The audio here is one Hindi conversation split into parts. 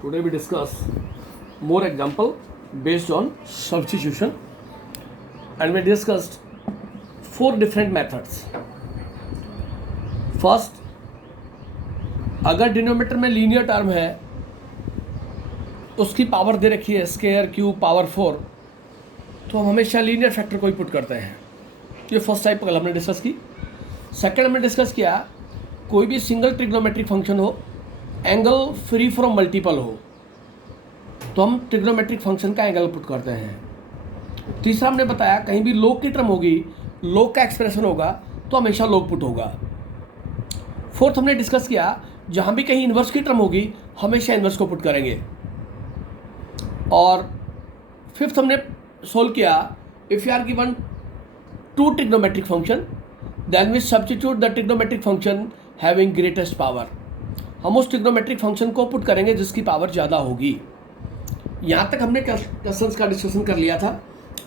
Today we discuss more example based on substitution, and we discussed four different methods. First, अगर डिनोमिनेटर में लीनियर टर्म है उसकी पावर दे रखी है स्क्वायर क्यूब पावर 4, तो हम हमेशा लीनियर फैक्टर को ही पुट करते हैं. ये फर्स्ट टाइप कल हमने डिस्कस की. सेकंड हमने डिस्कस किया कोई भी सिंगल ट्रिग्नोमेट्रिक फंक्शन हो, एंगल फ्री फ्रॉम मल्टीपल हो, तो हम ट्रिग्नोमेट्रिक फंक्शन का एंगल पुट करते हैं. तीसरा हमने बताया कहीं भी लोग की टर्म होगी, लोग का एक्सप्रेशन होगा, तो हमेशा लोग पुट होगा. फोर्थ हमने डिस्कस किया जहाँ भी कहीं इन्वर्स की टर्म होगी हमेशा इन्वर्स को पुट करेंगे. और फिफ्थ हमने सोल्व किया if you are given to trigonometric function then we substitute the trigonometric function having greatest power. हम उस ट्रिग्नोमेट्रिक फंक्शन को पुट करेंगे जिसकी पावर ज़्यादा होगी. यहाँ तक हमने क्वेश्चंस का डिस्कशन कर लिया था.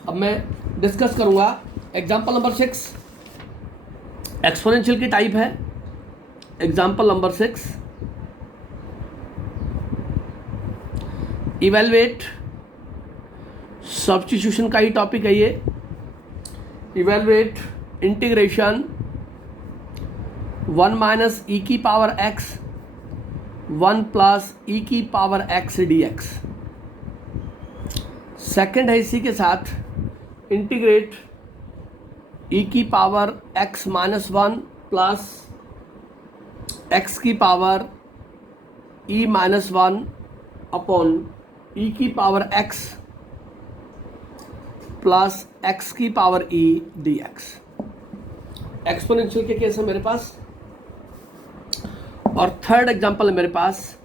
अब मैं डिस्कस करूँगा एग्जाम्पल नंबर 6. एक्सपोनेंशियल की टाइप है. एग्जाम्पल नंबर 6, इवेलुएट सब्स्टिट्यूशन का ही टॉपिक है ये. इवेलुएट इंटीग्रेशन 1 माइनस ई की पावर x 1 प्लस ई की पावर x dx. सेकंड है इसी के साथ इंटीग्रेट ई की power x minus 1 plus x की power e minus 1 upon e की पावर x प्लस x की पावर e dx. एक्सपोनेंशियल के केस है मेरे पास. और थर्ड एग्जांपल है मेरे पास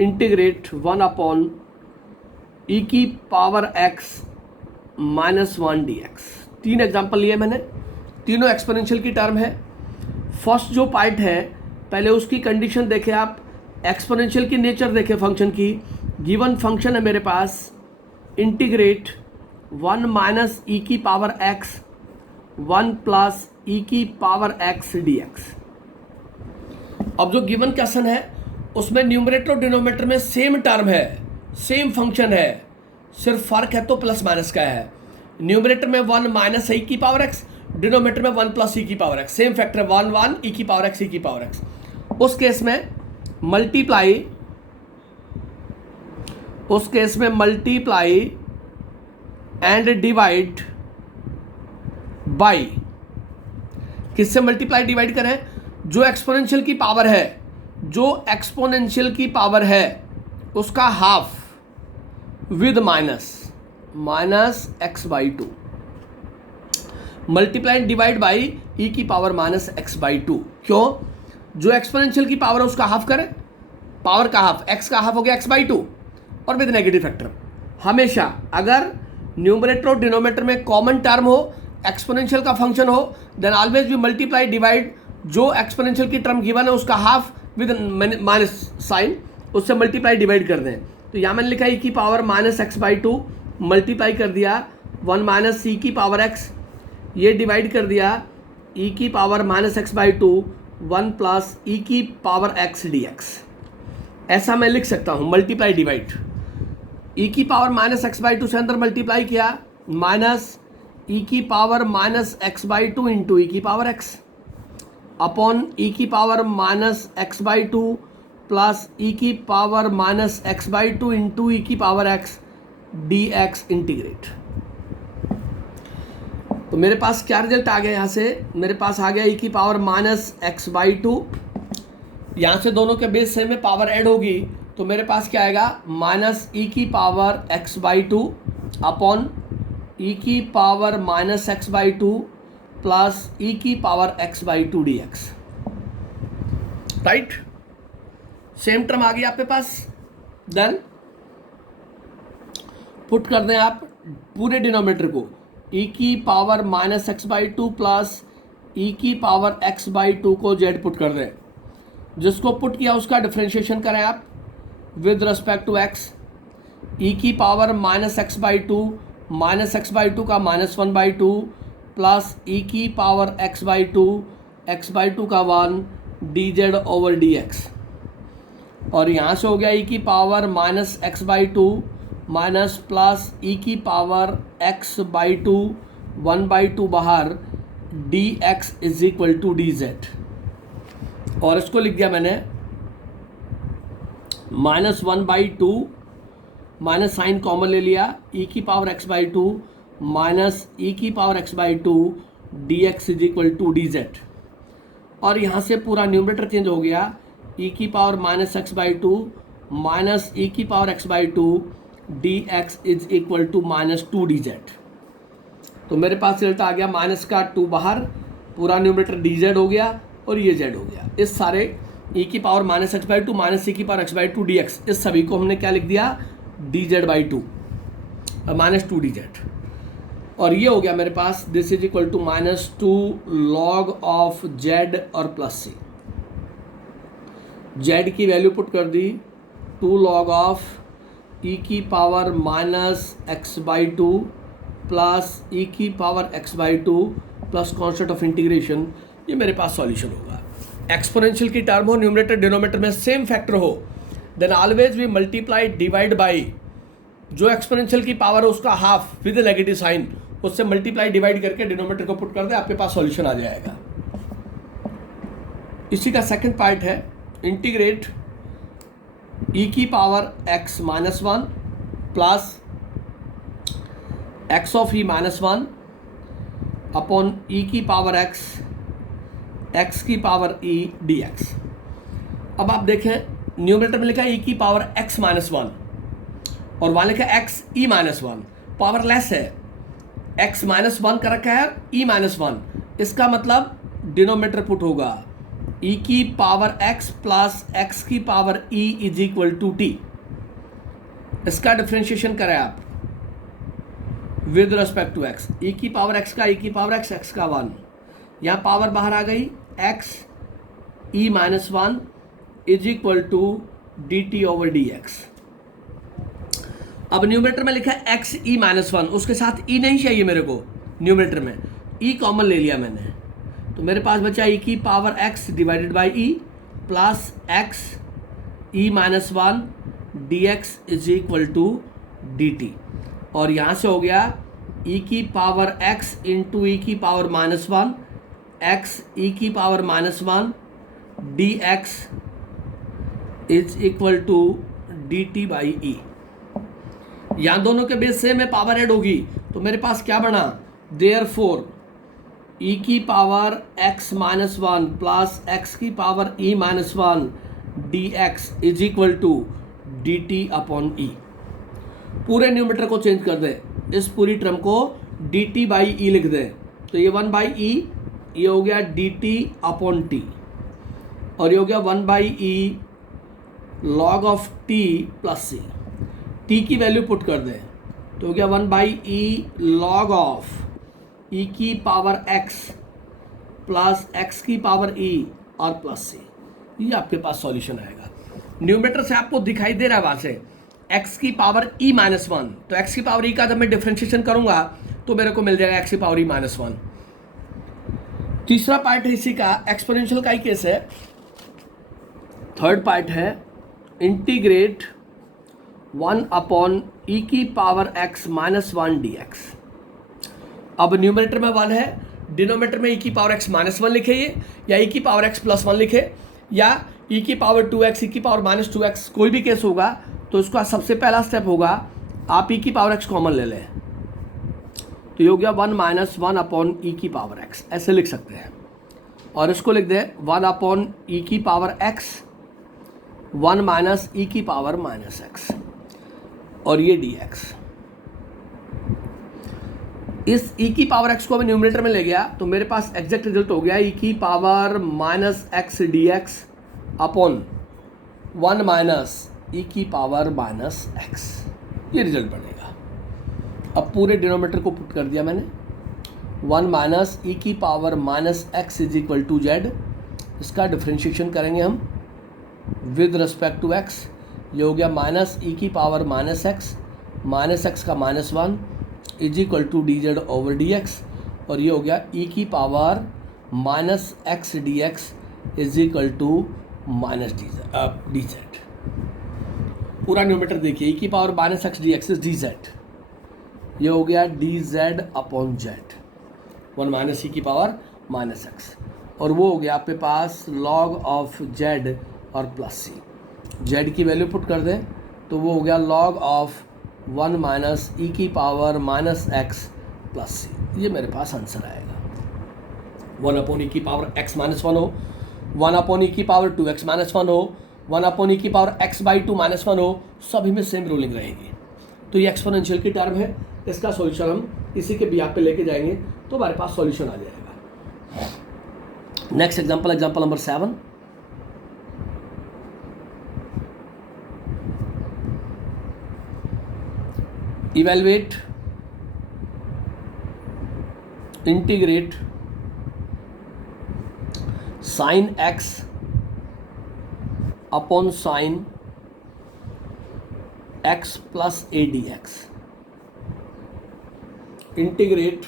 इंटीग्रेट 1 अपॉन e की पावर x माइनस 1 dx. तीन एग्जांपल लिए मैंने, तीनों एक्सपोनेंशियल की टर्म है. फर्स्ट जो पार्ट है पहले उसकी कंडीशन देखें आप, एक्सपोनेंशियल की नेचर देखें फंक्शन की. गिवन फंक्शन है मेरे पास इंटीग्रेट 1 माइनस ई की पावर x 1 प्लस ई की पावर x dx. अब जो गिवन क्वेश्चन है उसमें न्यूमरेटर और डिनोमिनेटर में सेम टर्म है, सेम फंक्शन है, सिर्फ फर्क है तो प्लस माइनस का है. न्यूमरेटर में 1 माइनस ई की पावर x, डिनोमिनेटर में 1 प्लस ई की पावर x. सेम फैक्टर है 1 1 ई की पावर x ई की पावर x. उस केस में मल्टीप्लाई एंड डिवाइड बाई. किससे मल्टीप्लाई डिवाइड करें? जो एक्सपोनेंशियल की पावर है, जो एक्सपोनेंशियल की पावर है उसका half with minus x by 2. Multiply and divide by e की पावर माइनस x बाई 2. क्यों? जो एक्सपोनेंशियल की पावर है उसका हाफ करें, पावर का हाफ, x का हाफ हो गया x बाई 2 और विद नेगेटिव फैक्टर. हमेशा अगर न्यूमरेटर और डिनोमिनेटर में कॉमन टर्म हो, एक्सपोनेंशियल का फंक्शन हो, then always we multiply divide जो एक्सपोनेंशियल की टर्म गिवन है उसका हाफ विद माइनस साइन, उससे मल्टीप्लाई डिवाइड कर दें. तो यहाँ मैंने लिखा ई की power minus x by 2, multiply कर दिया 1 माइनस ई की पावर x, ये डिवाइड कर दिया ई की power minus x by 2 1 plus e की पावर x dx. ऐसा मैं लिख सकता हूँ मल्टीप्लाई डिवाइड. ई की पावर माइनस x बाई 2 से अंदर मल्टीप्लाई किया माइनस ई की power minus x by 2 into e की पावर x अपॉन ई की power minus x by 2 plus e की power minus x by 2 into e की पावर x dx इंटीग्रेट. तो मेरे पास क्या रिजल्ट आ गया? यहाँ से मेरे पास आ गया ई की पावर माइनस x बाई 2. यहाँ से दोनों के बेस से में पावर ऐड होगी तो मेरे पास क्या आएगा? माइनस ई की power x by 2 upon e की power minus x by 2 plus e की power x by 2 dx. Right, same term आ गई आपके पास. देन पुट कर दें आप पूरे डिनोमिनेटर को, ई की power minus x by 2 plus e की पावर x बाई 2 को z पुट कर दें. जिसको पुट किया उसका डिफ्रेंशिएशन करें आप विद रिस्पेक्ट टू x. ई की power minus x by 2 minus x by 2 का माइनस 1 बाई 2 प्लस ई की पावर x बाई 2 का 1 dz ओवर dx. और यहाँ से हो गया ई की power minus x by two minus plus e की पावर एक्स बाई टू 1/2 बाहर d x is equal to d Z. और इसको लिख दिया मैंने -1/2 माइनस साइन कॉमन ले लिया, ई की power x by two minus e की power x by two d x is equal to d Z. और यहाँ से पूरा न्यूमरेटर चेंज हो गया, ई की power minus x by two minus e की power x by two d x is equal to -2 d z. तो मेरे पास रिजल्ट आ गया माइनस का 2 बाहर, पूरा न्यूमरेटर डी जेड हो गया और ये जेड हो गया। इस सारे ई की power minus x by two minus e की power x by two d X, इस सभी को हमने क्या लिख दिया, D Z by two -2 d Z. और ये हो गया मेरे पास this is equal to -2 log of Z और प्लस सी। जेड की वैल्यू पुट कर दी 2 लॉग ऑफ ई की power minus x by two plus e की power x by two plus constant of integration. ये मेरे पास सॉल्यूशन होगा। एक्सपोनेंशियल की टर्म हो, न्यूमरेटर डिनोमिनेटर में सेम फैक्टर हो, then always we multiply divide by जो एक्सपोनेंशियल की पावर है उसका हाफ विद नेगेटिव साइन, उससे मल्टीप्लाई डिवाइड करके डिनोमिनेटर को पुट कर दे, आपके पास सॉल्यूशन आ जाएगा। इसी का सेकंड पार्ट है इंटीग्रेट ई की power x minus one plus x of e minus one upon e की पावर एक्स की पावर ई डी एक्स। अब आप देखें न्यूमरेटर में लिखा है ई की पावर एक्स माइनस वन और वहाँ लिखा है x e minus one, powerless है, एक्स माइनस वन का रखा है ई माइनस वन, इसका मतलब डिनोमिनेटर पुट होगा ई की पावर एक्स प्लस एक्स की power e is equal to t. इसका डिफ्रेंशिएशन करें आप with respect to x, e की पावर एक्स का ई की पावर एक्स, एक्स का वन, यहाँ पावर बाहर आ गई, x e minus one is equal to d t over d x. अब न्यूमरेटर में लिखा है एक्स ई माइनस वन, उसके साथ ई नहीं चाहिए मेरे को, न्यूमरेटर में ई कॉमन ले लिया मैंने, तो मेरे पास बचा ई की power x divided by e plus x e minus one d x is equal to d t. और यहाँ से हो गया ई की पावर एक्स इंटू ई की power minus one x e की power minus one d x is equal to d t by e. यहाँ दोनों के बेस से में पावर ऐड होगी तो मेरे पास क्या बना, देयरफॉर ई की power x minus one plus x की power e minus one d x is equal to d t upon e. पूरे न्यूमरेटर को चेंज कर दे, इस पूरी टर्म को डी टी बाई ई लिख दे, तो ये 1/e, ये हो गया डी टी अपॉन टी, और ये हो गया 1/e log of t plus c. टी की वैल्यू पुट कर दे तो हो गया 1/e लॉग ऑफ ई की पावर एक्स प्लस एक्स की पावर ई और प्लस सी। ये आपके पास सॉल्यूशन आएगा। न्यूमरेटर से आपको दिखाई दे रहा है वहाँ से एक्स की पावर ई माइनस वन, तो एक्स की पावर ई का जब मैं डिफ्रेंशिएशन करूंगा तो मेरे को मिल जाएगा एक्स की पावर ई माइनस वन। तीसरा पार्ट है इसी का, एक्सपोनेंशियल का ही केस है। थर्ड पार्ट है इंटीग्रेट 1 अपॉन ई की power x minus one d x. अब न्यूमरेटर में 1 है, डिनोमिनेटर में ई की पावर एक्स माइनस वन लिखे ये, या ई की पावर एक्स प्लस वन लिखे, या ई की पावर 2x ई की पावर माइनस 2x, कोई भी केस होगा तो उसका सबसे पहला स्टेप होगा आप ई की पावर एक्स कॉमन ले लें, तो ये हो गया 1 माइनस 1 अपॉन ई की पावर एक्स, ऐसे लिख सकते हैं। और इसको लिख दें 1 अपॉन ई की पावर एक्स 1 माइनस ई की पावर माइनस एक्स, और ये डी एक्स। इस ई की पावर एक्स को मैं न्यूमरेटर में ले गया तो मेरे पास एग्जैक्ट रिजल्ट हो गया ई की power minus x D x upon 1 minus e की पावर माइनस एक्स, ये रिजल्ट बनेगा। अब पूरे डिनोमिनेटर को पुट कर दिया मैंने, 1 माइनस ई की power minus x is equal to z, इसका डिफ्रेंशिएशन करेंगे हम विद रिस्पेक्ट टू एक्स, ये हो गया माइनस ई की पावर माइनस एक्स का minus one is equal to d z over d x, और ये हो गया ई की power minus x D x is equal to minus d z. पूरा न्यूमेटर देखिए, e की power minus x D x is d z, ये हो गया d Z upon z, 1 minus e की पावर माइनस एक्स, और वो हो गया आपके पास लॉग ऑफ जेड और प्लस सी। जेड की वैल्यू पुट कर दें तो वो हो गया log ऑफ 1 माइनस ई की पावर माइनस एक्स प्लस सी। ये मेरे पास आंसर आएगा। 1 अपॉन ई की पावर एक्स माइनस 1 हो, 1 अपॉन ई की पावर 2x माइनस 1 हो, 1 अपॉन ई की पावर x बाई 2 माइनस 1 हो, सभी में सेम रूलिंग रहेगी। तो ये एक्सपोनेंशियल की टर्म है, इसका सॉल्यूशन हम इसी के बिहाफ पे लेके जाएंगे तो हमारे पास सॉल्यूशन आ जाएगा। Next example, example number 7। Evaluate, integrate sine x upon sine x plus a d x, integrate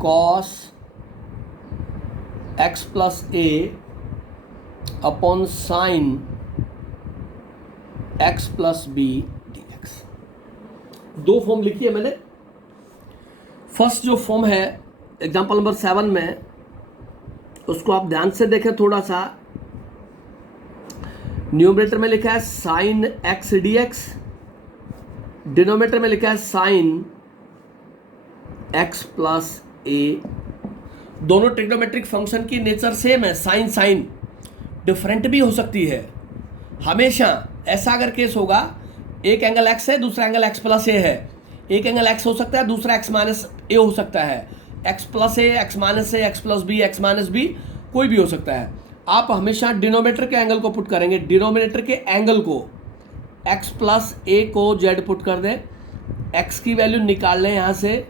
cos x plus a upon sine x plus b D x. दो फॉर्म लिखी है मैंने। फर्स्ट जो फॉर्म है एग्जाम्पल नंबर 7 में, उसको आप ध्यान से देखें थोड़ा सा। न्यूमरेटर में लिखा है sine x D x, denominator में लिखा है साइन x प्लस ए। दोनों ट्रिग्नोमेट्रिक फंक्शन की नेचर सेम है, साइन साइन डिफरेंट भी हो सकती है। हमेशा ऐसा अगर केस होगा, एक एंगल x है, दूसरा एंगल x प्लस ए है, एक एंगल x हो सकता है, दूसरा x माइनस ए हो सकता है, x plus a, x minus a, x plus b, x minus b, कोई भी हो सकता है। आप हमेशा डिनोमिनेटर के एंगल को पुट करेंगे, डिनोमिनेटर के एंगल को x प्लस ए को z पुट कर दें, x की वैल्यू निकाल लें यहाँ से,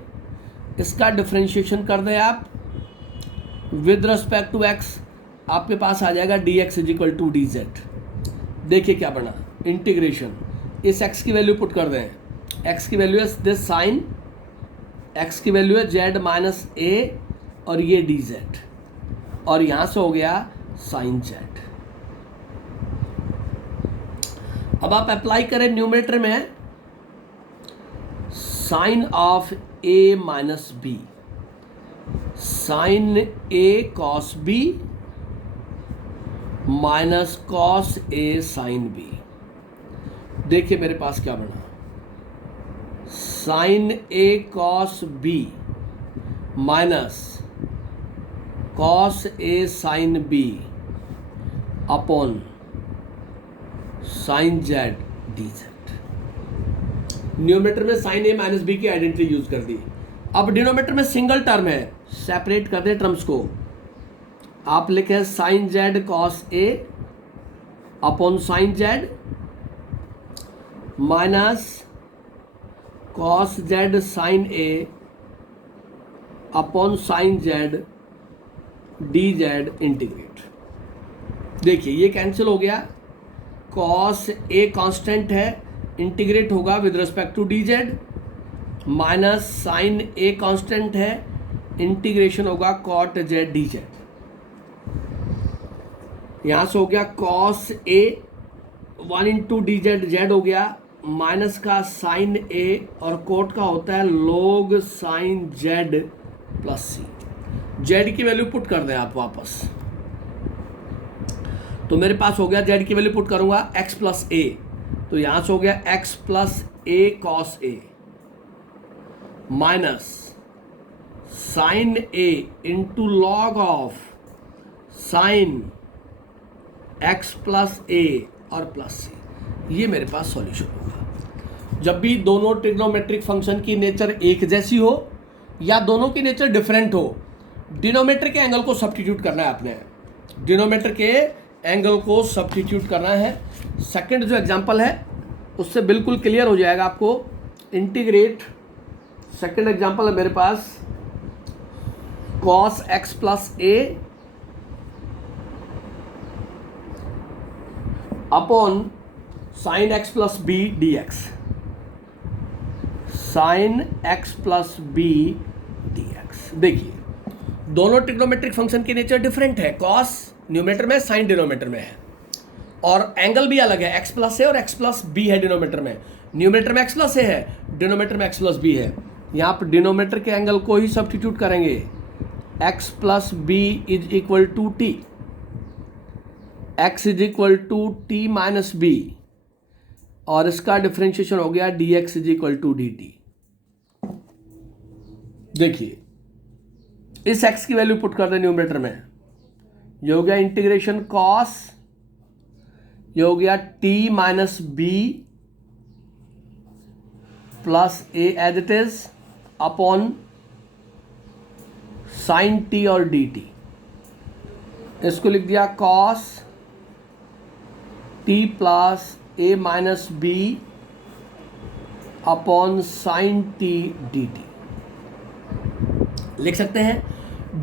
इसका डिफ्रेंशिएशन कर दें आप विद रिस्पेक्ट टू x, आपके पास आ जाएगा d x is equal to d z. देखिए क्या बना, इंटीग्रेशन, इस x की वैल्यू पुट कर दें, x की वैल्यू है दिस साइन, x की वैल्यू है z माइनस ए और ये डी जेड, और यहाँ से हो गया साइन z। अब आप अप्लाई करें न्यूमरेटर में sine of a minus B, sine a cos b minus cos A sine b. देखिए मेरे पास क्या बना, साइन ए कॉस बी माइनस कॉस ए sine b upon sine z D Z. Numerator में साइन ए माइनस बी की आइडेंटिटी यूज कर दी। अब डिनोमिनेटर में सिंगल टर्म है, सेपरेट कर दे टर्म्स को। आप लिखे sine z cos a upon sine z minus cos z sine a upon sine z D z integrate. देखिए ये कैंसिल हो गया, कॉस ए कांस्टेंट है, इंटीग्रेट होगा with respect to d Z, minus sine a constant है, इंटीग्रेशन होगा कॉट जेड डी जेड। यहां से हो गया cos a 1 into D z, z हो गया, माइनस का साइन ए और कोट का होता है लोग साइन जेड प्लस सी। जेड की वैल्यू पुट कर दें आप वापस, तो मेरे पास हो गया जेड की वैल्यू पुट करूंगा एक्स प्लस ए, तो यहां से हो गया x plus A cos A minus sine a into log of sine x plus a और प्लस सी। ये मेरे पास सॉल्यूशन होगा। जब भी दोनों ट्रिग्नोमेट्रिक फंक्शन की नेचर एक जैसी हो या दोनों की नेचर डिफरेंट हो, डिनोमिनेटर के एंगल को सब्स्टिट्यूट करना है आपने, डिनोमिनेटर के एंगल को सब्स्टिट्यूट करना है। सेकंड जो एग्जांपल है उससे बिल्कुल क्लियर हो जाएगा आपको। इंटीग्रेट, सेकंड एग्जांपल है मेरे पास cos x plus a upon sine x plus b D x, sine x plus b D x. देखिए दोनों ट्रिग्नोमेट्रिक फंक्शन की नेचर डिफरेंट है, कॉस न्यूमरेटर में, साइन डिनोमिनेटर में है। और एंगल भी अलग है, एक्स प्लस ए और एक्स प्लस बी है डिनोमीटर में। न्यूमरेटर में एक्स प्लस ए है, डिनोमीटर में एक्स प्लस बी है। यहाँ पर डिनोमीटर के एंगल को ही सब्स्टिट्यूट करेंगे, x plus b is equal to t, x is equal to t minus b, और इसका डिफरेंशिएशन हो गया d x is equal to d t. देखिए इस x की वैल्यू पुट कर दें न्यूमरेटर में, ये हो गया इंटीग्रेशन कॉस, ये हो गया t minus b plus a as it is upon sine t और डी टी। इसको लिख दिया cos t plus a minus b upon sine T D t. लिख सकते हैं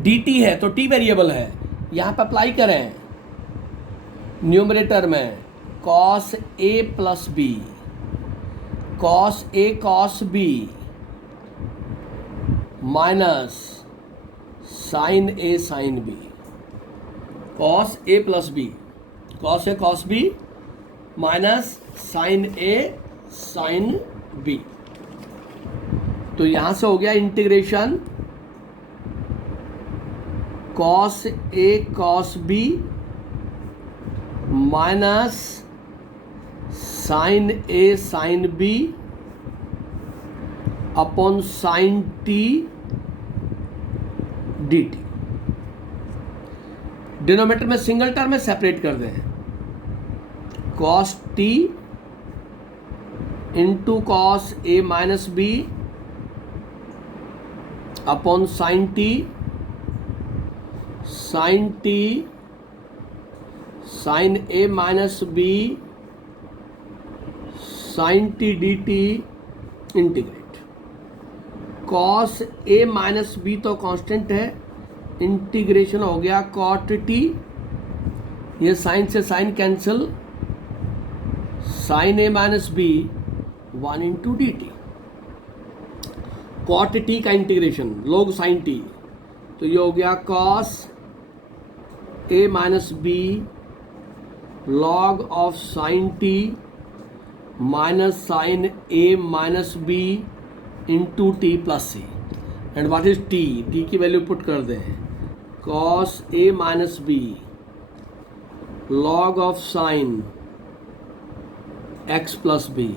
डी टी है तो टी वेरिएबल है, यहाँ पर अप्लाई करें न्यूमरेटर में cos a plus B, cos a cos b minus sine a sine b, cos a plus B, cos a cos b minus sine a sine b. तो यहां से हो गया integration cos a cos b minus sine a sine b upon sine T D t. Denominator में सिंगल टर्म में सेपरेट कर दें, कॉस टी इंटू कॉस ए minus b upon sine t sine ए minus B sine T D T integrate. Cos ए माइनस बी तो कांस्टेंट है, इंटीग्रेशन हो गया कॉट टी, ये साइन से साइन कैंसिल, साइन ए minus B 1 into D T. Cot T का इंटीग्रेशन लोग साइन टी, तो ये हो गया cos A minus B log of sine T minus sine A minus B into T plus C. And what is T? T की वैल्यू पुट कर दें, cos A minus B log of sine x plus B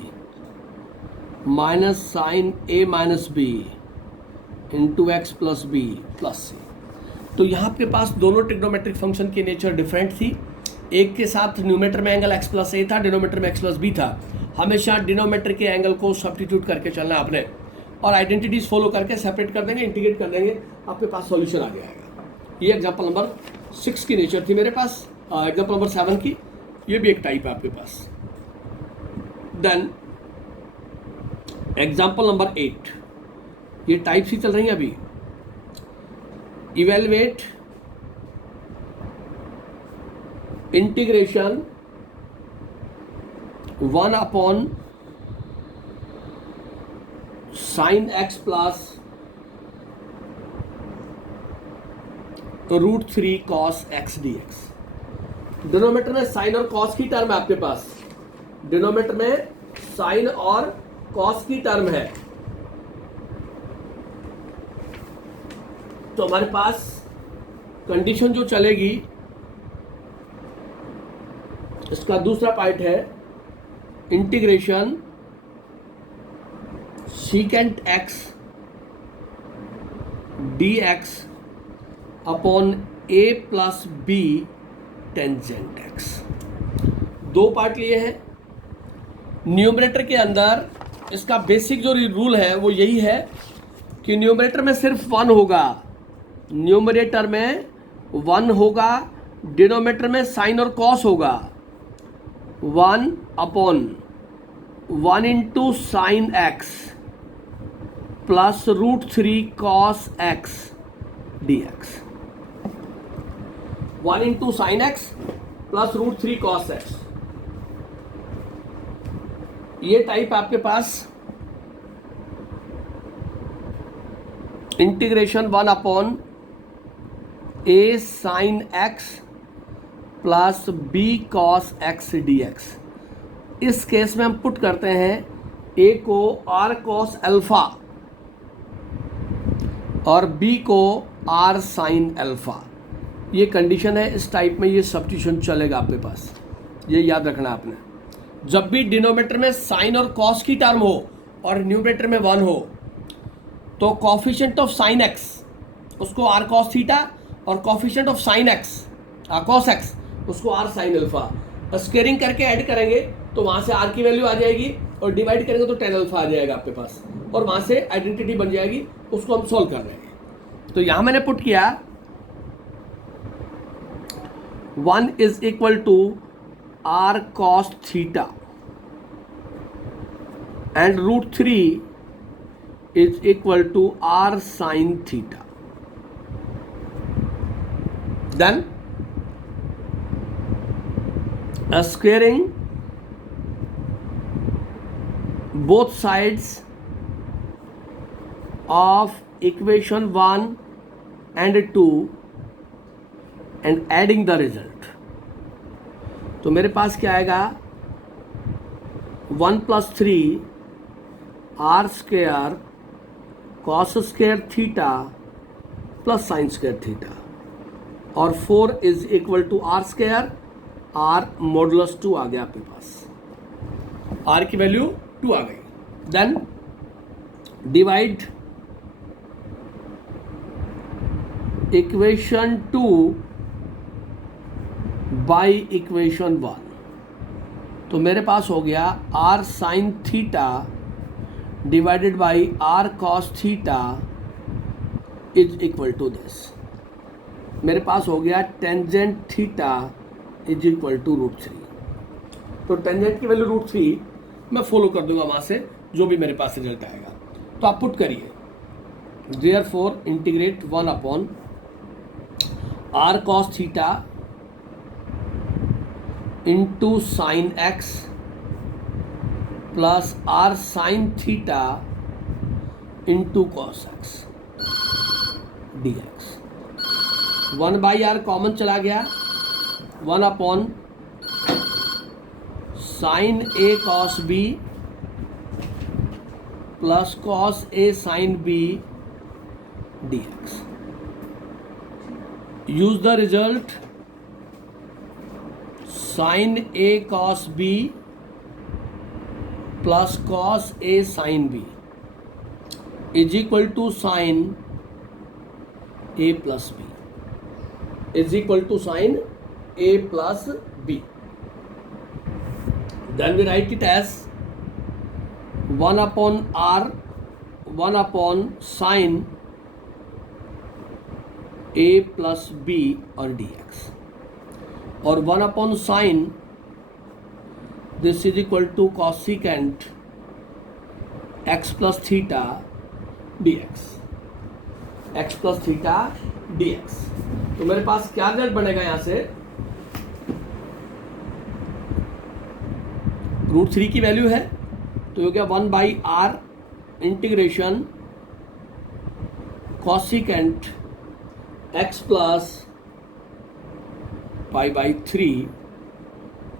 minus sine A minus B into X plus B plus C. तो यहाँ आपके पास दोनों ट्रिग्नोमेट्रिक फंक्शन की नेचर डिफरेंट थी। एक के साथ न्यूमेटर में एंगल एक्स प्लस ए था, डिनोमीटर में एक्स प्लस बी था। हमेशा डिनोमीटर के एंगल को सब्स्टिट्यूट करके चलना आपने, और आइडेंटिटीज फॉलो करके सेपरेट कर देंगे, इंटीग्रेट कर देंगे, आपके पास सॉल्यूशन आ जाएगा। ये एग्जांपल नंबर 6 की नेचर थी मेरे पास। एग्जांपल नंबर 7 की ये भी एक टाइप है आपके पास। देन एग्जांपल नंबर 8, ये टाइप सी चल रही है अभी। Evaluate integration 1 upon sine x plus √3 cos x D x. Denominator में साइन और कॉस की टर्म है आपके पास, डिनोमीटर में साइन और कॉस की टर्म है, तो हमारे पास कंडीशन जो चलेगी इसका दूसरा पार्ट है integration secant X D x upon A plus B tangent X. दो पार्ट लिए हैं। न्यूमरेटर के अंदर इसका बेसिक जो रूल है वो यही है कि न्यूमरेटर में सिर्फ 1 होगा, न्यूमरेटर में 1 होगा, डिनोमीटर में साइन और कॉस होगा। 1 upon 1 into sine x plus √3 cos x D X. 1 into sine x plus √3 cos X. ये टाइप आपके पास integration 1 upon A sine x plus B cos x D X. इस केस में हम पुट करते हैं ए को आर कॉस अल्फा और बी को आर साइन अल्फा। ये कंडीशन है, इस टाइप में ये सब्स्टिट्यूशन चलेगा आपके पास, ये याद रखना आपने। जब भी डिनोमिनेटर में साइन और कॉस की टर्म हो और न्यूमरेटर में 1 हो तो कॉफिशिएंट ऑफ साइन एक्स उसको आर कॉस थीटा और coefficient of sine x cos x उसको आर साइन अल्फा। स्क्वेयरिंग करके ऐड करेंगे तो वहाँ से आर की वैल्यू आ जाएगी और डिवाइड करेंगे तो टेन अल्फा आ जाएगा आपके पास और वहाँ से आइडेंटिटी बन जाएगी, उसको हम सॉल्व कर रहे हैं। तो यहाँ मैंने पुट किया 1 is equal to r cos theta and √3 is equal to r sin theta. Then squaring both sides of equation 1 and 2 and adding the result. तो मेरे पास क्या आएगा 1 + 3 r square cos square theta plus sine square theta और 4 is equal to r square r modulus 2 आ गया आपके पास, आर की वैल्यू 2 आ गई। Then divide equation 2 by equation 1। तो मेरे पास हो गया are sine theta divided by r cos theta is equal to this. मेरे पास हो गया tangent theta is equal to √3। तो टेंजेंट की वैल्यू √3 मैं फॉलो कर दूंगा वहाँ से जो भी मेरे पास रिजल्ट आएगा। तो आप पुट करिए therefore integrate 1 upon are cos theta into sine x plus r sine theta into cos x D x. 1/r common चला गया, 1 upon sine A cos B plus cos A sine B D x. Use the result sine A cos B plus cos A sine b is equal to sine A plus b is equal to sine A plus b. Then we write it as 1 upon r 1 upon sine A plus b और डी एक्स और 1 upon sine this is equal to cosecant x plus theta D x, x plus theta D x. तो मेरे पास क्या रिजल्ट बनेगा यहां से √3 की वैल्यू है तो हो गया 1/r integration cosecant x plus π/3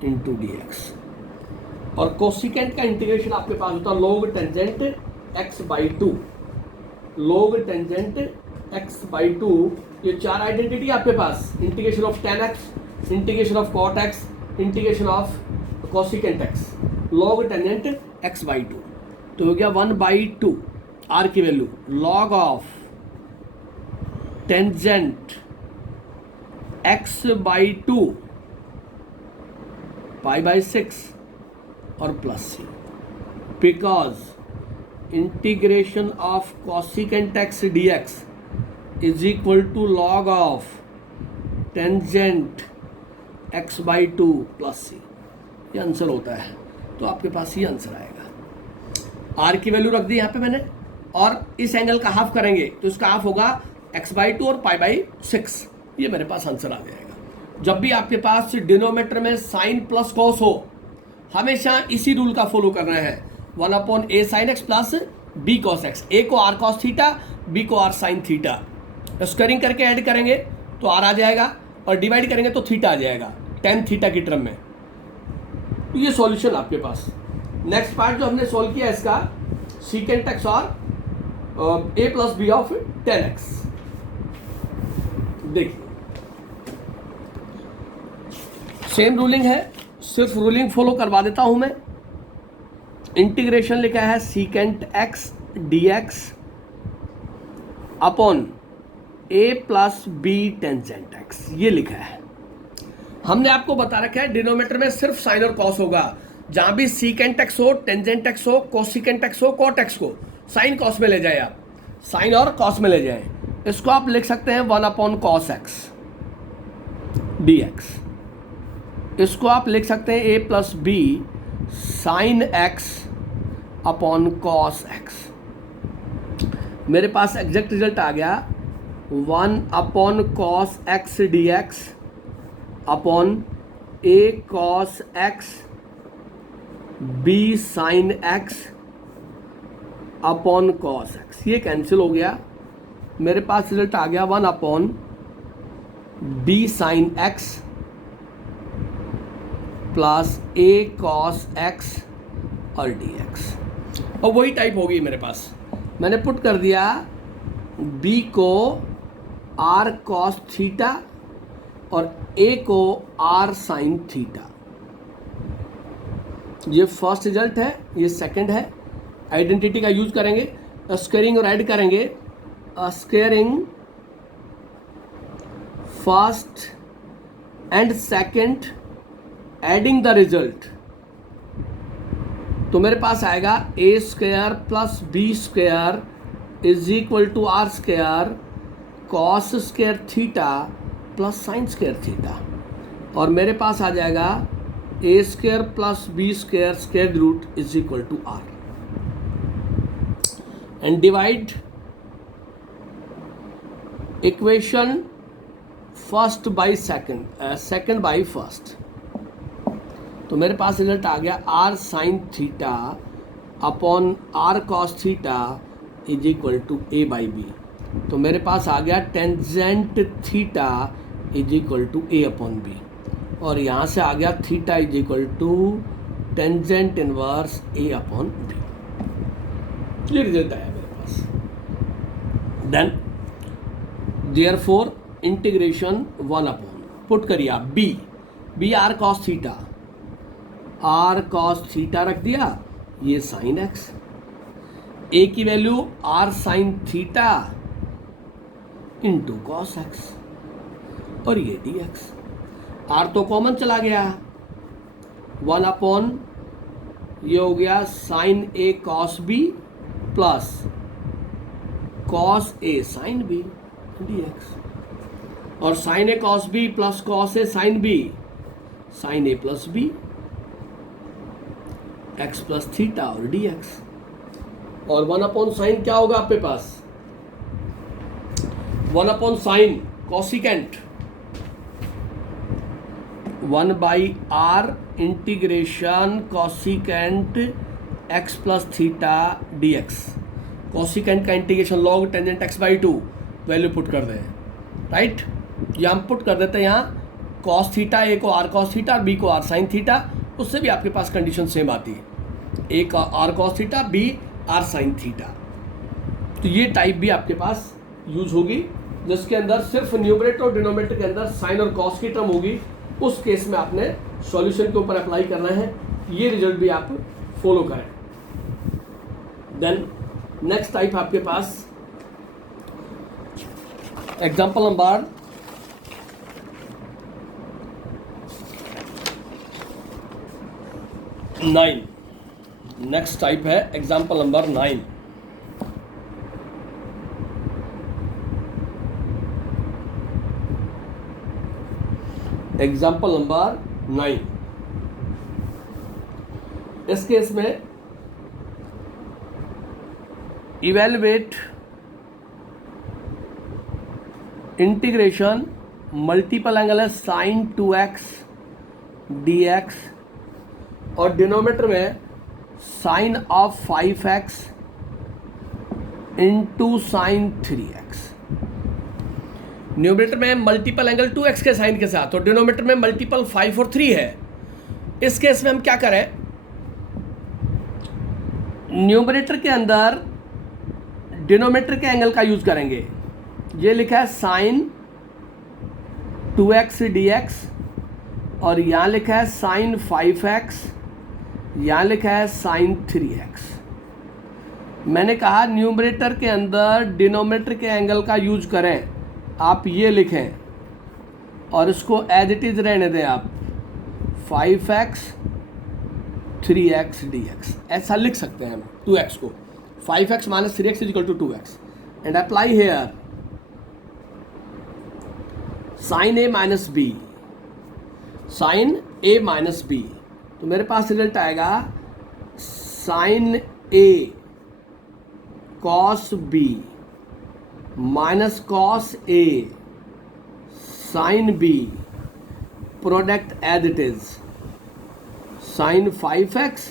into D x. और कोसिकेंट का इंटीग्रेशन आपके पास होता है log tangent x/2, log tangent x/2। ये 4 आइडेंटिटी आपके पास, integration of tan x, integration of cot x, integration of cosecant x, log tangent x/2। तो हो गया 1/2 r की value log of tangent x/2 π/6 और plus C, because integration of cosecant X D x is equal to log of tangent x/2 plus सी। ये आंसर होता है, तो आपके पास ये आंसर आएगा। r की वैल्यू रख दी यहाँ पे मैंने और इस एंगल का हाफ करेंगे तो इसका हाफ होगा x/2 और π/6। ये मेरे पास आंसर आ जाएगा। जब भी आपके पास डिनोमिनेटर में साइन प्लस कॉस हो हमेशा इसी रूल का फॉलो करना है, 1 upon A sine x plus B cos X. A को आर कॉस थीटा, बी को आर साइन थीटा। स्क्वायरिंग करके ऐड करेंगे तो आर आ जाएगा और डिवाइड करेंगे तो थीटा आ जाएगा। टेन थीटा की टर्म में। ये सॉल्यूशन आपके पास। नेक्स्ट पार्ट जो हमने सॉल्व किया इसका सीकेंट एक्स और ए प्लस बी ऑफ 10x। देखिए सेम रूलिंग है, सिर्फ रूलिंग फॉलो करवा देता हूं मैं। इंटीग्रेशन लिखा है secant x dx upon A plus B tangent x, ये लिखा है। हमने आपको बता रखा है डिनोमिनेटर में सिर्फ साइन और कॉस होगा। जहां भी सीकेंट एक्स हो, टेंजेंट एक्स हो, कोसिकेंट एक्स हो, कॉट एक्स को साइन कॉस में ले जाए आप, साइन और कॉस में ले जाए। इसको आप लिख सकते हैं 1 अपॉन कॉस एक्स dx। इसको आप लिख सकते हैं A plus B sine X upon cos X. मेरे पास एग्जैक्ट रिजल्ट आ गया 1 upon cos X dx upon A cos X B sine X upon cos X. ये कैंसिल हो गया, मेरे पास रिजल्ट आ गया 1 upon B sine x plus ए कॉस एक्स और dx। और वही टाइप होगी मेरे पास। मैंने पुट कर दिया b को r cos थीटा और a को r sin थीटा। ये फर्स्ट रिजल्ट है, ये सेकंड है। आइडेंटिटी का यूज करेंगे, स्क्वायरिंग और ऐड करेंगे। Squaring first and second, adding the result, तो मेरे पास आएगा A square plus B square is equal to R square cos square theta plus sine square theta. और मेरे पास आ जाएगा A square plus B square square root is equal to R. And divide equation first by second, second by first. तो मेरे पास रिजल्ट आ गया are sine theta upon are cos theta is equal to A by B. तो मेरे पास आ गया tangent theta is equal to A upon B. और यहाँ से आ गया theta is equal to tangent inverse A upon B. ये रिजल्ट आया मेरे पास। Then therefore integration 1 upon, put करिए आप B R cos theta, R cos theta रख दिया, ये साइन एक्स, ए की value R sine theta into cos X और ये डी एक्स। आर तो कॉमन चला गया, 1 अपॉन ये हो गया साइन ए कॉस बी प्लस कॉस ए साइन बी डी एक्स। और साइन ए कॉस बी प्लस कॉस ए साइन बी, साइन ए plus B X plus theta और डी एक्स। और 1 अपॉन साइन क्या होगा आपके पास, 1 upon sine cosecant 1 by R integration cosecant x plus theta D X. Cosecant का integration log tangent x by 2, value put कर दें, राइट। ये हम पुट कर देते हैं यहाँ कॉस थीटा, ए को आर कॉस थीटा, बी को आर साइन थीटा। उससे भी आपके पास कंडीशन सेम आती है, ए का r cos theta, b r sine theta. तो ये टाइप भी आपके पास यूज होगी, जिसके अंदर सिर्फ न्यूमरेटर और डिनोमिनेटर के अंदर साइन और कॉस की टर्म होगी। उस केस में आपने सॉल्यूशन के ऊपर अप्लाई करना है। ये रिजल्ट भी आप फॉलो करें। देन नेक्स्ट टाइप आपके पास एग्जाम्पल नंबर 9। नेक्स्ट टाइप है एग्जाम्पल नंबर 9। एग्जाम्पल नंबर 9, इस केस में इवेलुएट इंटीग्रेशन मल्टीपल एंगल है साइन 2x dx और डिनोमिनेटर में sine of 5x into sine 3x। Numerator में मल्टीपल एंगल 2x के साइन के साथ, और डिनोमिनेटर में मल्टीपल 5 और 3 है। इस केस में हम क्या करें, न्यूमरेटर के अंदर डिनोमिनेटर के एंगल का यूज करेंगे। ये लिखा है साइन 2x dx, और यहाँ लिखा है साइन 5x, यहाँ लिखा है साइन 3x। मैंने कहा न्यूमरेटर के अंदर डिनोमिनेटर के एंगल का यूज करें, आप ये लिखें और इसको एज इट इज रहने दें आप, 5x 3x dx, ऐसा लिख सकते हैं हम 2x को, 5x minus 3x is equal to 2x, and apply here sine a minus b, sine a minus b, तो मेरे पास रिजल्ट आएगा sine a cos b minus cos a sine b, product as it is sine 5x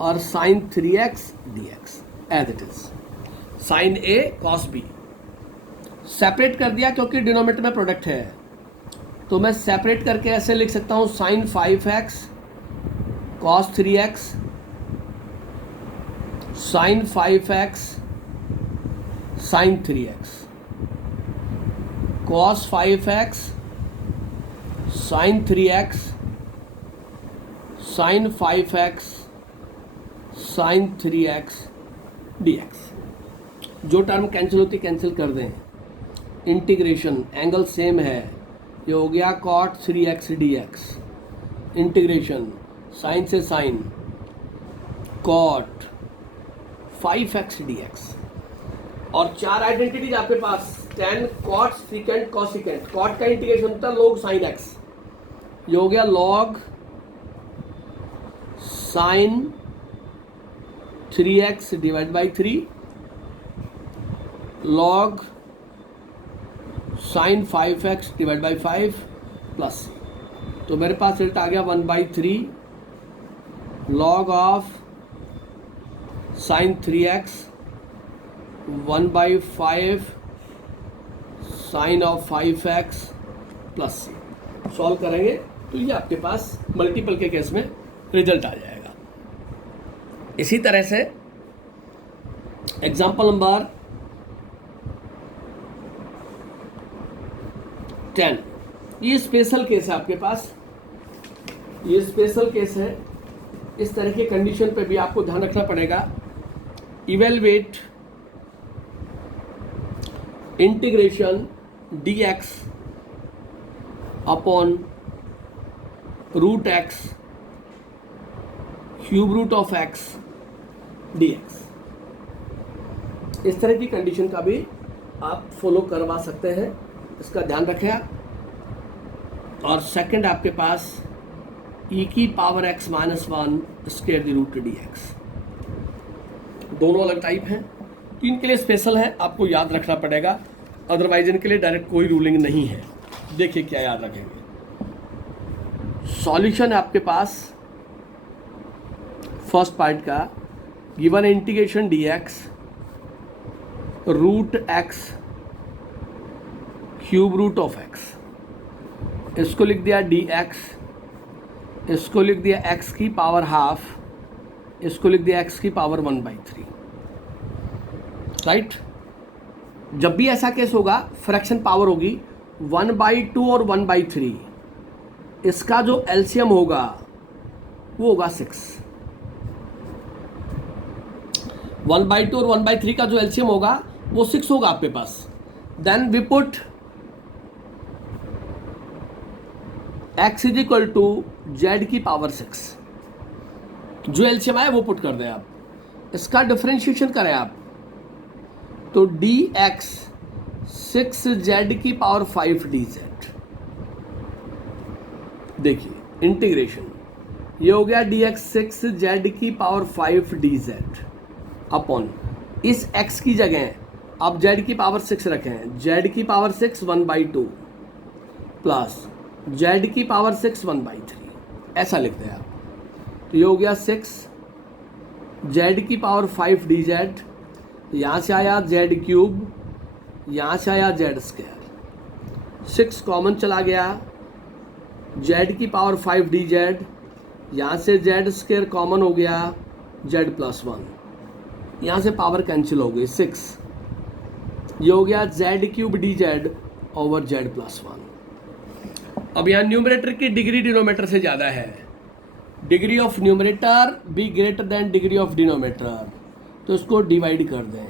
और sine 3x dx as it is, sine a cos b। Separate कर दिया क्योंकि डिनोमिनेटर में प्रोडक्ट है, तो मैं सेपरेट करके ऐसे लिख सकता हूँ sine 5x cos 3x, sine 5x sine 3x, cos 5x sine 3x sine 5x sine 3x dx। जो टर्म कैंसिल होती कैंसिल कर दें, इंटीग्रेशन एंगल सेम है, ये हो गया cot 3x dx, integration sine से साइन कॉट 5x dx, और 4 आइडेंटिटीज आपके पास, tan cot secant cosecant, cot का इंटीग्रेशन होता है log sin x, ये हो गया log sin 3x divide by 3 log sin 5x divide by 5 plus, तो मेरे पास रिजल्ट आ गया 1/3 log of sin 3x 1/5 sine of 5x plus c। Solve करेंगे तो ये आपके पास मल्टीपल के केस में रिजल्ट आ जाएगा। इसी तरह से एग्जाम्पल नंबर 10, ये स्पेशल केस है आपके पास, ये स्पेशल केस है। इस तरह की कंडीशन पे भी आपको ध्यान रखना पड़ेगा। Evaluate integration dx upon root x cube root of x dx। इस तरह की कंडीशन का भी आप फॉलो करवा सकते हैं, इसका ध्यान रखें आप। और सेकंड आपके पास e की power x minus 1 square the root dx, दोनों अलग टाइप हैं, तो इनके लिए स्पेशल है, आपको याद रखना पड़ेगा, अदरवाइज इनके लिए डायरेक्ट कोई रूलिंग नहीं है। देखिए क्या याद रखेंगे, सॉल्यूशन है आपके पास फर्स्ट पार्ट का, given integration dx root x cube root of x, इसको लिख दिया dx, इसको लिख दिया x की पावर हाफ, इसको लिख दिया x की पावर 1/3, राइट। जब भी ऐसा केस होगा फ्रैक्शन पावर होगी 1/2 और 1/3, इसका जो एलसीएम होगा वो होगा 6। 1/2 और 1/3 का जो एलसीएम होगा वो 6 होगा आपके पास। Then we put x is equal to Z की पावर 6, जो एलसीएम आए वो पुट कर दें आप, इसका डिफरेंशिएशन करें आप, तो dx 6z की पावर 5 dz। देखिए इंटीग्रेशन, ये हो गया dx 6z की पावर 5 dz अपॉन इस x की जगह आप z की पावर 6 रखें, z की पावर 6 1/2 प्लस z की पावर 6 1/3, ऐसा लिखते हैं आप। तो ये हो गया 6z की पावर 5 dz, यहाँ से आया z क्यूब, यहाँ से आया z स्क्वायर, 6 कॉमन चला गया, जेड की पावर 5 डी जेड, यहाँ से जेड स्क्वायर कॉमन हो गया, जेड प्लस 1, यहाँ से पावर कैंसिल हो गई 6, ये हो गया Z cube D z over Z plus 1। अब यहाँ न्यूमरेटर की डिग्री डिनोमीटर से ज़्यादा है, degree of numerator be greater than degree of denominator, तो इसको डिवाइड कर दें,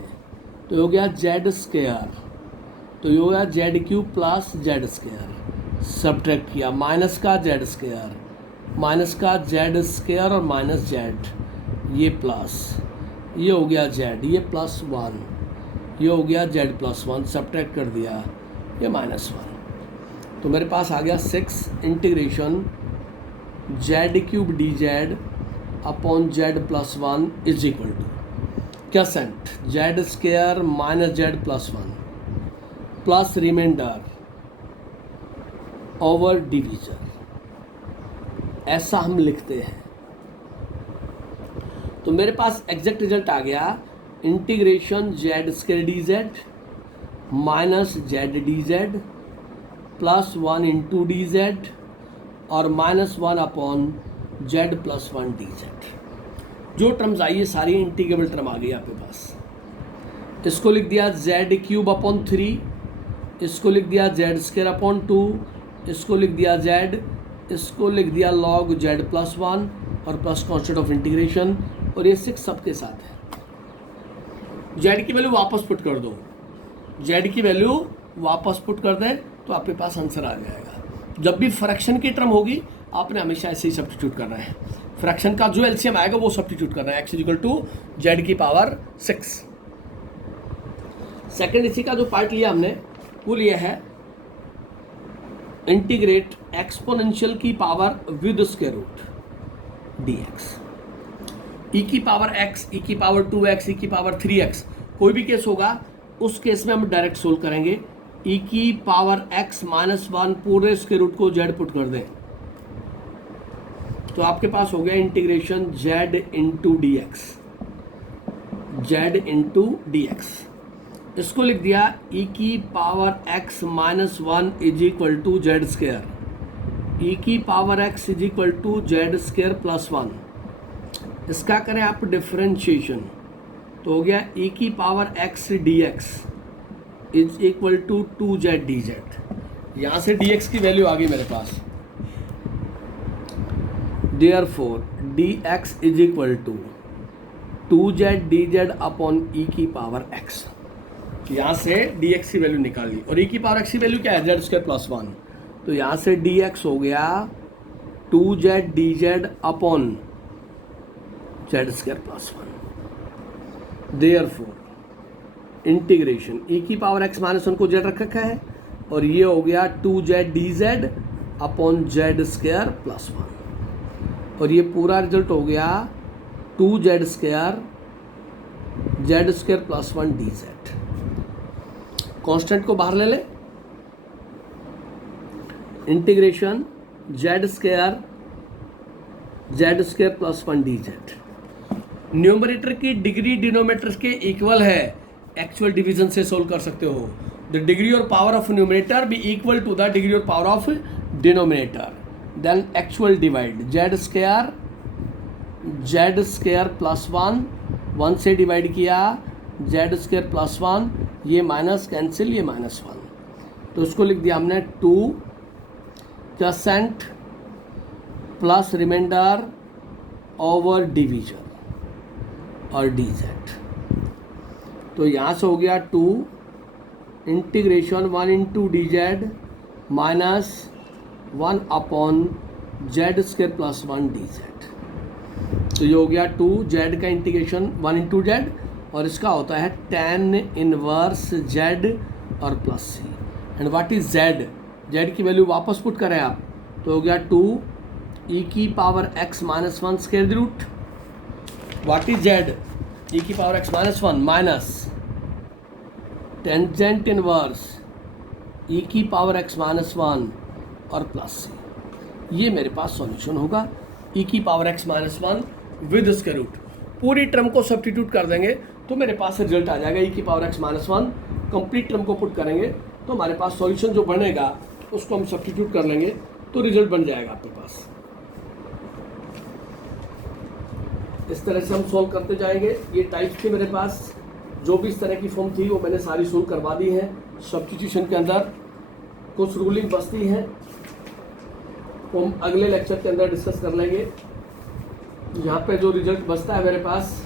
तो हो गया जेड स्क्वायर, तो ये हो गया Z cube plus Z square, subtract किया, माइनस का जेड स्क्वायर, माइनस का जेड स्क्वायर और माइनस जेड, ये प्लस, ये हो गया जेड, ये प्लस 1, ये हो गया जेड प्लस 1, सब्ट्रैक्ट कर दिया, ये माइनस 1, तो मेरे पास आ गया 6 integration Z cube D Z upon Z plus 1 is equal to क्या सेंट Z square minus Z plus 1 plus reminder over division, ऐसा हम लिखते हैं। तो मेरे पास एग्जैक्ट रिजल्ट आ गया integration Z square D Z minus Z D Z plus 1 into D Z और minus 1 upon Z plus 1 D Z. जो टर्म्स आई है सारी इंटीग्रेबल टर्म आ गई आपके पास। इसको लिख दिया जेड क्यूब अपॉन 3, इसको लिख दिया जेड स्क्वायर अपॉन 2, इसको लिख दिया जेड, इसको लिख दिया लॉग जेड प्लस 1 और प्लस कॉन्स्टेंट ऑफ इंटीग्रेशन, और ये 6 सबके साथ है। जेड की वैल्यू वापस पुट कर दो, जेड की वैल्यू वापस पुट कर दें तो आपके पास आंसर आ जाएगा। जब भी फ्रैक्शन की टर्म होगी आपने हमेशा ऐसे ही सब्स्टिट्यूट करना है, फ्रैक्शन का जो एलसीएम आएगा वो सब्स्टिट्यूट करना है, एक्स इक्वल टू जेड की पावर 6। सेकंड इसी का जो पार्ट लिया हमने वो लिया है इंटीग्रेट एक्सपोनेंशियल की power with square root dx, e की पावर x, e की पावर 2x, e की पावर 3x, कोई भी केस होगा उस केस में हम डायरेक्ट सोल्व करेंगे। e की पावर x माइनस 1 पूरे स्क्वायर रूट को z पुट कर दें तो आपके पास हो गया integration z into D x, z into D x. इसको लिख दिया e की power x minus 1 is equal to z square, e की power x is equal to z square plus 1। इसका करें आप डिफरेंशिएशन तो हो गया e की power x D x is equal to 2z D Z. यहाँ से dx की वैल्यू आ गई मेरे पास, therefore dx is equal to 2z D Z upon e की पावर x। यहाँ से dx की वैल्यू निकाल ली, और e की पावर x की वैल्यू क्या है जेड स्क्वायर प्लस 1, तो यहाँ से dx हो गया 2z D Z upon Z square plus 1। Therefore integration e की पावर x माइनस 1 को z रख रखा है, और ये हो गया 2z D Z upon Z square plus 1, और ये पूरा रिजल्ट हो गया 2z square Z square plus 1 D Z. Constant को बाहर ले ले, integration Z square plus 1 D Z. Numerator की डिग्री डिनोमीटर के इक्वल है, एक्चुअल डिवीजन से सोल्व कर सकते हो। द डिग्री और power of numerator be equal to the degree और power of denominator, then actual divide Z square plus 1 से डिवाइड किया जेड स्क्वायर प्लस 1, ये माइनस कैंसिल, ये माइनस 1, तो उसको लिख दिया हमने 2 percent plus reminder over division और डी जेड। तो यहाँ से हो गया 2 integration 1 into D Z minus 1 upon Z square plus 1 D z. तो ये हो गया 2 जेड का इंटीग्रेशन 1 इंटू जेड, और इसका होता है tan इनवर्स जेड और plus C. And what is z, z की वैल्यू वापस पुट करें आप तो हो गया 2 e की power x minus 1 square root, what is z, e की power x minus 1 minus tangent inverse e की पावर x माइनस 1 और प्लस सी। ये मेरे पास सॉल्यूशन होगा e की power x minus 1 with square root. पूरी टर्म को सब्स्टिट्यूट कर देंगे तो मेरे पास रिजल्ट आ जाएगा e की power x minus 1। Complete term को पुट करेंगे तो हमारे पास सॉल्यूशन जो बनेगा उसको हम सब्स्टिट्यूट कर लेंगे तो रिजल्ट बन जाएगा आपके पास। इस तरह से हम सॉल्व करते जाएंगे। ये टाइप्स थी मेरे पास, जो भी इस तरह की फॉर्म थी वो मैंने सारी सोल्व करवा दी है। सब्स्टिट्यूशन के अंदर कुछ रूलिंग बचती है वो हम अगले लेक्चर के अंदर डिस्कस कर लेंगे। यहाँ पे जो रिजल्ट बचता है मेरे पास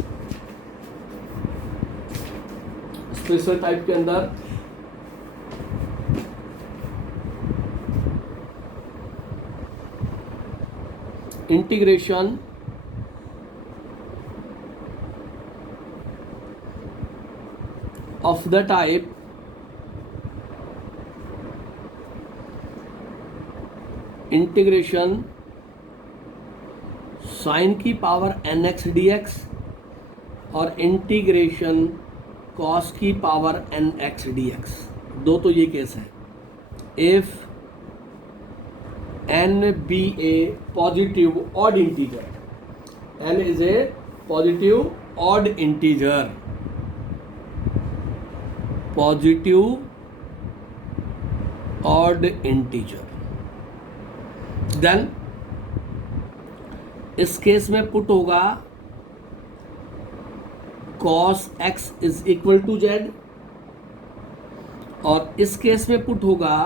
स्पेशल टाइप के अंदर, integration of the type integration sine की पावर nx dx और इंटीग्रेशन कॉस की पावर nx dx, दो तो ये केस है। If n be a positive odd integer, n is a positive odd integer, positive odd integer, then इस केस में पुट होगा cos x is equal to Z, और इस केस में पुट होगा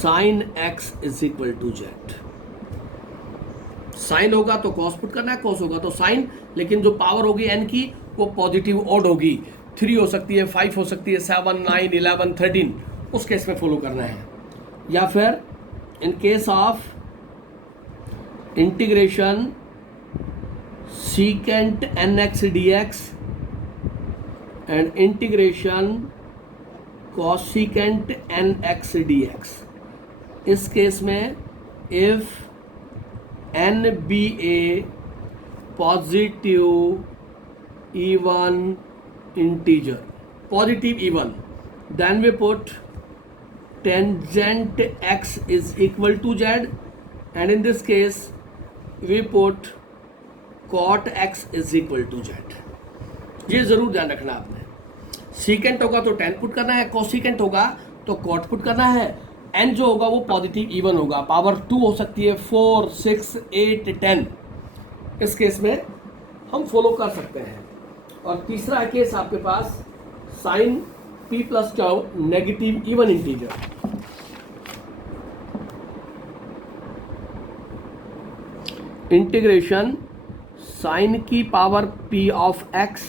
sin x is equal to z. Sine होगा तो कॉस पुट करना है, कॉस होगा तो साइन, लेकिन जो पावर होगी n की वो पॉजिटिव ऑड होगी। 3 हो सकती है, 5 हो सकती है, 7, 9, 11, 13, उस केस में फॉलो करना है। या फिर in case of integration secant nx dx and integration cosecant nx dx, इस केस में if n be a positive even integer, positive even, then we put tangent x is equal to z, and in this case we put cot x is equal to z। ये ज़रूर ध्यान रखना आपने, सीकेंट होगा तो tan पुट करना है, कोसिकेंट होगा तो cot पुट करना है। n जो होगा वो पॉजिटिव इवन होगा, पावर 2 हो सकती है, 4, 6, 8, 10, इस केस में हम फॉलो कर सकते हैं। और तीसरा केस आपके पास साइन p प्लस टाउ negative even integer, integration sine की power p of x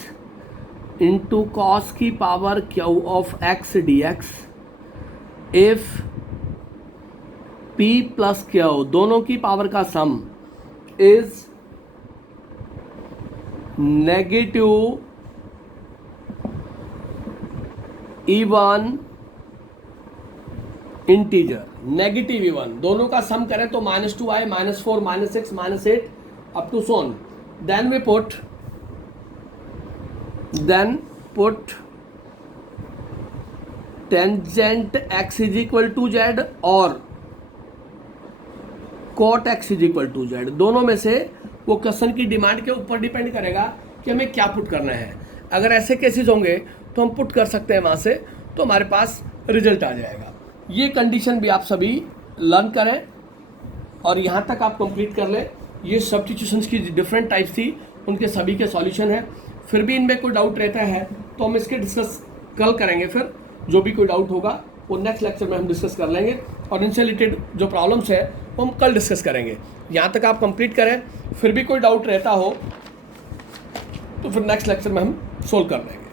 into cos की power q of x dx, if p plus q दोनों की पावर का sum is negative even integer, negative even दोनों का सम करें तो -2 आए, -4, -6, -8 up to so on, then we put tangent x is equal to Z और cot x is equal to Z. दोनों में से वो क्वेश्चन की डिमांड के ऊपर डिपेंड करेगा कि हमें क्या पुट करना है। अगर ऐसे केसेस होंगे तो हम पुट कर सकते हैं वहाँ से, तो हमारे पास रिजल्ट आ जाएगा। ये कंडीशन भी आप सभी लर्न करें और यहाँ तक आप कंप्लीट कर लें। ये सब्स्टिट्यूशंस की डिफरेंट टाइप्स थी, उनके सभी के सॉल्यूशन है। फिर भी इनमें कोई डाउट रहता है तो हम इसके डिस्कस कल करेंगे। फिर जो भी कोई डाउट होगा वो नेक्स्ट लेक्चर में हम डिस्कस कर लेंगे, और इनसे रिलेटेड जो प्रॉब्लम्स है वो हम कल डिस्कस करेंगे। यहाँ तक आप कंप्लीट करें, फिर भी कोई डाउट रहता हो तो फिर नेक्स्ट लेक्चर में हम सोल्व कर लेंगे।